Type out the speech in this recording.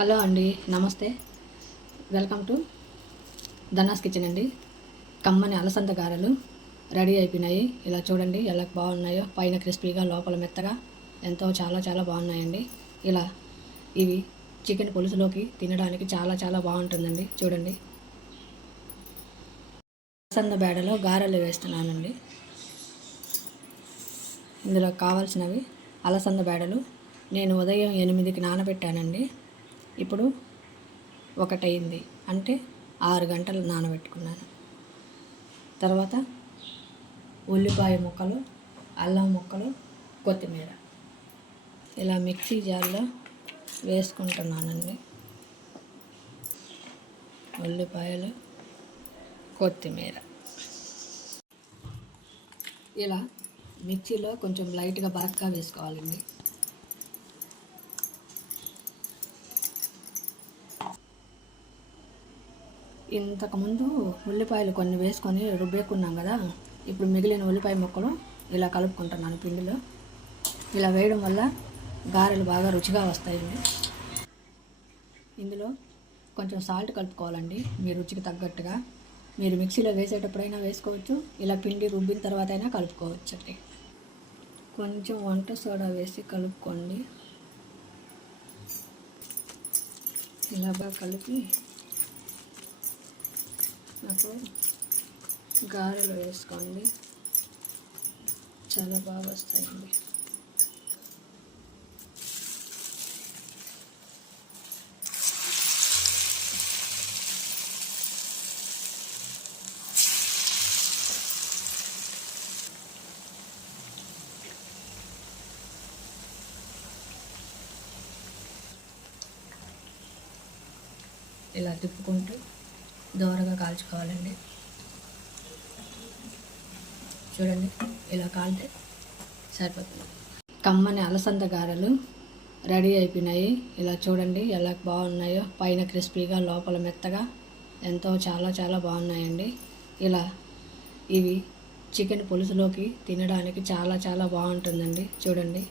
Hello అండి, నమస్తే. Welcome to ధనాస్ kitchen అండి. కమ్మని అలసంద గారెలు రెడీ అయిపోయినాయి. ఇలా చూడండి ఎలా బాగున్నాయో, పైన క్రిస్పీగా లోపల మెత్తగా ఎంతో చాలా బాగున్నాయండి. ఇలా ఇవి చికెన్ పులుసులోకి తినడానికి చాలా బాగుంటుందండి. చూడండి, అలసంద బేడలో గారెలు వేస్తున్నానండి. ఇందులో కావాల్సినవి అలసంద బేడలు నేను ఉదయం 8కి నానబెట్టానండి. ఇప్పుడు 1 అయింది, అంటే 6 గంటలు నానబెట్టుకున్నాను. తర్వాత ఉల్లిపాయ ముక్కలు, అల్లం ముక్కలు, కొత్తిమీర ఇలా మిక్సీ జార్లో వేసుకుంటున్నానండి. ఉల్లిపాయలు, కొత్తిమీర ఇలా మిక్సీలో కొంచెం లైట్గా బరక్గా వేసుకోవాలండి. ఇంతకుముందు ఉల్లిపాయలు కొన్ని వేసుకొని రుబ్బేకున్నాం కదా, ఇప్పుడు మిగిలిన ఉల్లిపాయ ముక్కలు ఇలా కలుపుకుంటున్నాను పిండిలో. ఇలా వేయడం వల్ల గారెలు బాగా రుచిగా వస్తాయండి. ఇందులో కొంచెం సాల్ట్ కలుపుకోవాలండి, మీ రుచికి తగ్గట్టుగా. మీరు మిక్సీలో వేసేటప్పుడైనా వేసుకోవచ్చు, ఇలా పిండి రుబ్బిన తర్వాత అయినా కలుపుకోవచ్చు అండి. కొంచెం వంట సోడా వేసి కలుపుకోండి. ఇలాగా కలిపి అప్పుడు గారెలు వేసుకోండి, చాలా బాగా వస్తాయండి. ఇలా తిప్పుకుంటూ దోరగా కాల్చుకోవాలండి. చూడండి, ఇలా కాలితే సరిపోతుంది. కమ్మని అలసంద గారెలు రెడీ అయిపోయినాయి. ఇలా చూడండి ఎలా బాగున్నాయో, పైన క్రిస్పీగా లోపల మెత్తగా ఎంతో చాలా బాగున్నాయండి. ఇలా ఇవి చికెన్ పులుసులోకి తినడానికి చాలా బాగుంటుందండి. చూడండి.